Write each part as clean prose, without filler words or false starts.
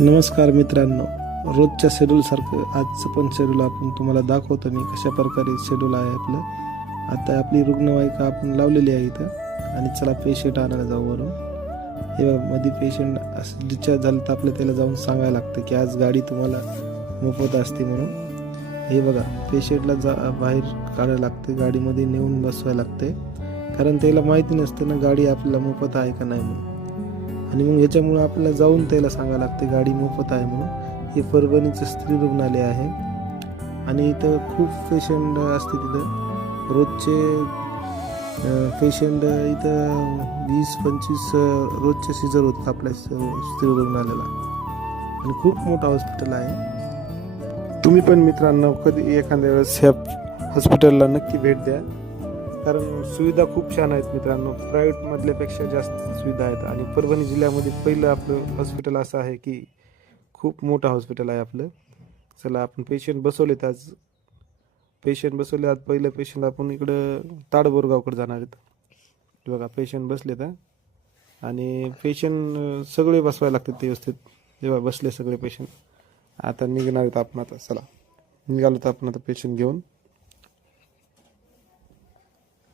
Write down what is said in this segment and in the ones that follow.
नमस्कार मित्रांनो, रोजच्या शेड्यूलसारखं आजचं पण शेड्यूल आपण तुम्हाला दाखवतो मी कशा प्रकारे शेड्यूल आहे आपलं. आता आपली रुग्णवाहिका आपण लावलेली आहे इथं आणि चला पेशंट आणायला जाऊ वरून. हे बघा, मध्ये पेशंट असं डिस्चार्ज झालं तर आपलं त्याला जाऊन सांगायला लागतं की आज गाडी तुम्हाला मोफत असते म्हणून. हे बघा, पेशंटला बाहेर काढायला लागते, गाडीमध्ये नेऊन बसवायला लागते, कारण त्याला माहिती नसतं ना गाडी आपल्याला मोफत आहे का नाही म्हणून. आणि मग याच्यामुळे आपल्याला जाऊन त्याला सांगायला लागते गाडी मोफत आहे म्हणून. हे परभणीचं स्त्री रुग्णालय आहे आणि इथं खूप पेशंट असते. तिथं रोजचे पेशंट इथं 20-25 रोजचे सीझर होतात आपल्या स्त्री रुग्णालयाला आणि खूप मोठं हॉस्पिटल आहे. तुम्ही पण मित्रांनो कधी एखाद्या वेळेस ह्या हॉस्पिटलला नक्की भेट द्या, कारण सुविधा खूप छान आहेत मित्रांनो. प्रायव्हेटमधल्यापेक्षा जास्त सुविधा आहेत आणि परभणी जिल्ह्यामध्ये पहिलं आपलं हॉस्पिटल असं आहे की खूप मोठं हॉस्पिटल आहे आपलं. चला आपण पेशंट बसवलेत आज पहिलं पेशंट आपण इकडं ताडबोरगावकडे जाणार आहेत. बघा पेशंट बसलेत आणि पेशंट सगळे बसवायला लागतात व्यवस्थित. जेव्हा बसले सगळे पेशंट आता निघणार आहेत आपण. आता चला निघालो तर आपण आता पेशंट घेऊन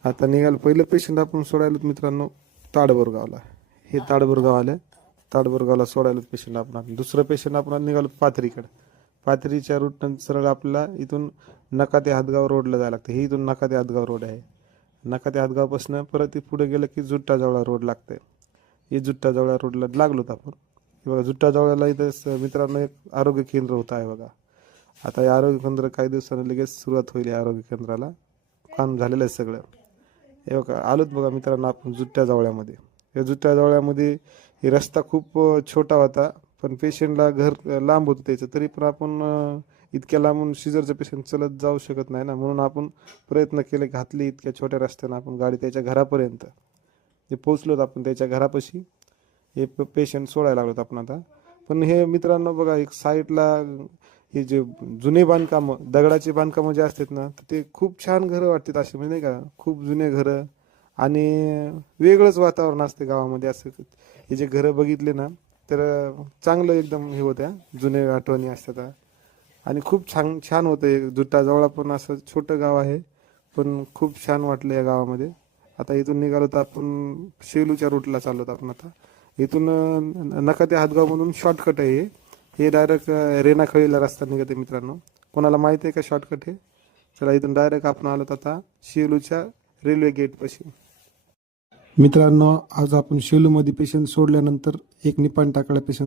आता निघालो. पहिलं पेशंट आपण सोडायला मित्रांनो ताडबोरगावला. हे ताडबोरगाव आलं, ताडबोरगावला सोडायला पेशंट आपण. दुसरं पेशंट आपण निघालो पाथरीकडे. पाथरीच्या रूटनं सरळ आपल्याला इथून नका ते हातगाव रोडला जायला लागतं. हे इथून नका ते हातगाव रोड आहे. नका ते हातगावपासून परत पुढे गेलं की जुट्टाजवळा रोड लागतंय. हे जुट्टाजवळा रोडला लागलोत आपण. हे बघा जुट्टाजवळ्याला इथं मित्रांनो एक आरोग्य केंद्र होतं आहे बघा. आता हे आरोग्य केंद्र काही दिवसांनी लगेच सुरुवात होईल. या आरोग्य केंद्राला काम झालेलं आहे सगळं. हे बघा आलोत बघा मित्रांनो आपण जुट्ट्याजवळ्यामध्ये. या जुट्ट्याजवळ्यामध्ये हे रस्ता खूप छोटा होता, पण पेशंटला घर लांब होतं त्याचं, तरी पण आपण इतक्या लांबून सिजरचं पेशंट चलत जाऊ शकत नाही ना, म्हणून आपण प्रयत्न केले. घातली इतक्या छोट्या रस्त्यानं आपण गाडी त्याच्या घरापर्यंत. जे पोचलोत आपण त्याच्या घरापाशी, हे पेशंट सोडायला लागलोत आपण आता. पण हे मित्रांनो बघा एक साईडला हे जे जुने बांधकामं, दगडाचे बांधकामं जे असतात ना, ते खूप छान घरं वाटतात असे, म्हणजे नाही का, खूप जुने घरं आणि वेगळंच वातावरण असते गावामध्ये. असं हे जे घरं बघितले ना तर चांगलं एकदम हे होत्या, जुने आठवणी असतात आणि खूप छान छान होतं. एक जुट्टाजवळ पण असं छोटं गाव आहे, पण खूप छान वाटलं या गावामध्ये. आता इथून निघालो तर आपण शेलूच्या रूटला चाललो आपण. आता इथून नका ते हातगावमधून शॉर्टकट आहे. हे डायरेक्ट रेणाखळीला रस्ता निघते मित्रांनो. कोणाला माहिती आहे का शॉर्टकट हे? चला इथून डायरेक्ट आपण आलो आता शेलूच्या रेल्वे गेटपाशी. मित्रांनो आज आपण शेलूमध्ये पेशंट सोडल्यानंतर एक निपाण टाकला पेशंट